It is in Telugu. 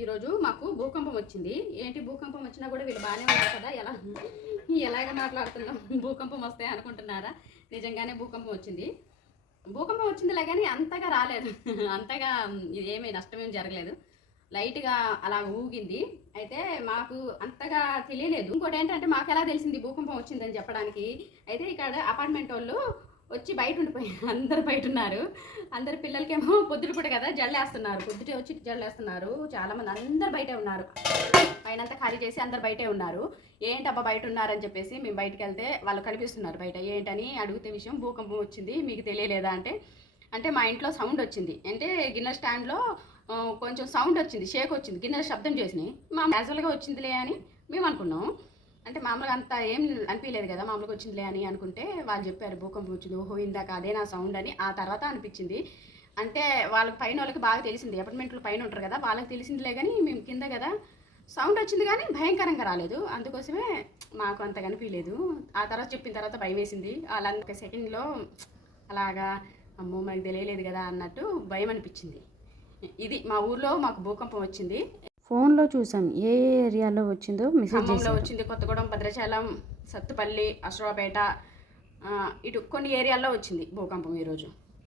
ఈరోజు మాకు భూకంపం వచ్చింది. ఏంటి భూకంపం వచ్చినా కూడా వీళ్ళు బాగానే ఉన్నారు కదా, ఎలాగ మాట్లాడుతున్నాం, భూకంపం వస్తాయి అనుకుంటున్నారా? నిజంగానే భూకంపం వచ్చింది. భూకంపం వచ్చిందిలే కానీ అంతగా రాలేదు. అంతగా ఏమీ నష్టమేం జరగలేదు. లైట్గా అలా ఊగింది. అయితే మాకు అంతగా తెలియలేదు. ఇంకోటి ఏంటంటే మాకు ఎలా తెలిసింది భూకంపం వచ్చిందని చెప్పడానికి, అయితే ఇక్కడ అపార్ట్మెంట్ వాళ్ళు వచ్చి బయట ఉండిపోయారు. అందరు బయట ఉన్నారు. అందరు పిల్లలకేమో పొద్దుటిపూట కదా జల్లేస్తున్నారు. పొద్దుటే వచ్చి జల్లేస్తున్నారు. చాలామంది అందరు బయటే ఉన్నారు. పైనంతా ఖాళీ చేసి అందరు బయటే ఉన్నారు. ఏంటబ్బా బయట ఉన్నారని చెప్పేసి మేము బయటకు వెళ్తే వాళ్ళు కనిపిస్తున్నారు బయట. ఏంటని అడిగితే విషయం భూకంపం వచ్చింది మీకు తెలియలేదా అంటే మా ఇంట్లో సౌండ్ వచ్చింది. అంటే గిన్నె స్టాండ్లో కొంచెం సౌండ్ వచ్చింది, షేక్ వచ్చింది, గిన్నెలు శబ్దం చేసినాయి. మా క్యాజువల్గా వచ్చిందిలే అని మేము అనుకున్నాం. అంటే మామూలుగా అంత ఏం అనిపించలేదు కదా, మామూలుగా వచ్చిందిలే అని అనుకుంటే వాళ్ళు చెప్పారు భూకంపం వచ్చింది. ఓహో ఇందాక అదే నా సౌండ్ అని. ఆ తర్వాత అనిపించింది. అంటే వాళ్ళకి పైన వాళ్ళకి బాగా తెలిసింది, అపార్ట్మెంట్లో పైన ఉంటారు కదా, వాళ్ళకి తెలిసిందిలే కానీ మేము కింద కదా సౌండ్ వచ్చింది కానీ భయంకరంగా రాలేదు. అందుకోసమే మాకు అంత కనిపించలేదు. ఆ తర్వాత చెప్పిన తర్వాత భయం వేసింది. వాళ్ళందరికీ సెకండ్లో అలాగా అమ్మో మనకు తెలియలేదు కదా అన్నట్టు భయం అనిపించింది. ఇది మా ఊర్లో మాకు భూకంపం వచ్చింది. ఫోన్లో చూసాం. ఏ ఏరియాలో వచ్చిందో మెసేజ్ ఖమ్మంలో వచ్చింది, కొత్తగూడెం, భద్రాచలం, సత్తుపల్లి, అశ్వాపేట, ఇటు కొన్ని ఏరియాల్లో వచ్చింది భూకంపం ఈరోజు.